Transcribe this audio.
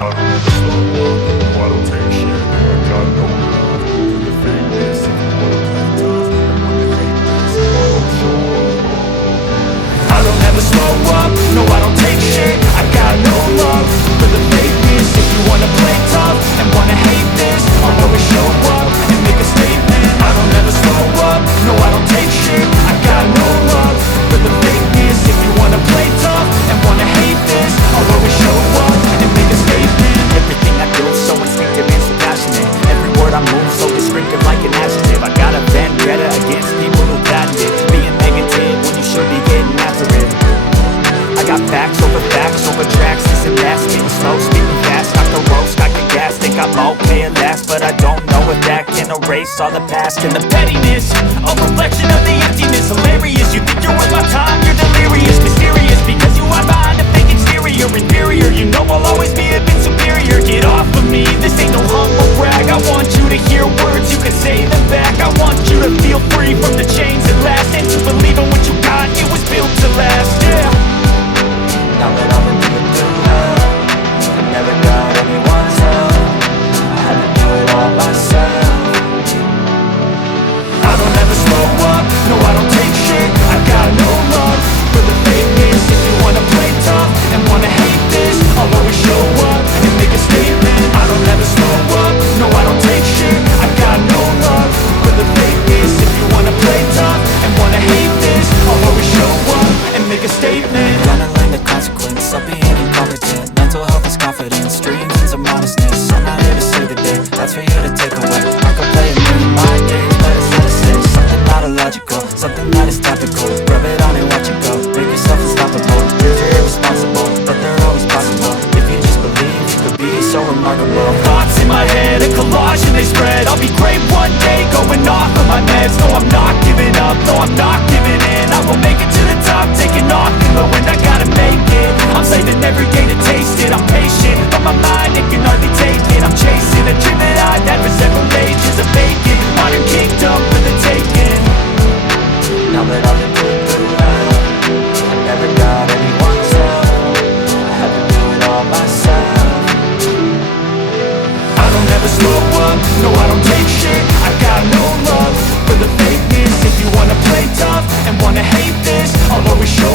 I don't ever slow up, no I don't take shit, I got no love for the fakeness. If you wanna play tough and wanna hate this, I'll show up. I don't ever slow up, no I don't take shit, I got no love for the fakeness. If you wanna play tough and wanna hate this, I'll always show up and make a statement. I don't ever slow up, no I don't take shit, I got no love for the fakeness. If you wanna play tough and wanna hate this, I'll always show up and make a statement. Everything I do so instinctive and so passionate, every word I move so descriptive like an adjective. I got a vendetta against people who patented being negative when you should be getting after it. I got facts over tracks, this and that, speaking slow, speaking fast, got the roast, got the gas, think I'm okay at last, but I don't know if that can erase all the past and the pettiness, a reflection of the emptiness. Hilarious, you think you're worth my time, you're delirious, mysterious, because you are behind a fake exterior, inferior, you know I'll always be a bit superior. Get off of me, this ain't no humble brag, I want you to hear words, you can say them back, I want you to feel free from the chains that last, and to believe in what you got, it was built to last, yeah. Now that I've been through hell, I never got anyone's help, I had to do it all myself. I don't ever slow up, no I don't take shit, I got no love for the fakeness. If you wanna play tough and wanna hate this, I'll always show up and make a statement. I don't ever slow up, no I don't take shit, I got no love for the fakeness. If you wanna play tough and wanna hate this, I'll always show up and make a statement. Gonna learn the consequence of being incompetent. Mental health is confidence, dreams and some honestness. I'm not here to save the day, that's for you to take away. I could play a million mind games, but it's not a sin. Something not illogical, something that is topical. Rub it on and watch it go, make yourself unstoppable. Dreams are irresponsible, but they're always possible. If you just believe, you could be so remarkable. Thoughts in my head, a collage and they spread. I'll be great one day, going off of my meds. No, I'm not giving up, no, I'm not giving in. I will make it to the top, taking off in the wind. I gotta make it, I'm saving every day to taste it. I'm patient, but my mind, it can hardly take it. I'm chasing a dream that I've had for several ages. A vacant, modern kingdom for the taking. Now that I've been through hell, I never got anyone's help, I had to do it all myself. I don't ever slow up, no I don't take shit, I got no love for the fakeness. If you wanna play tough and wanna hate this, I'll always show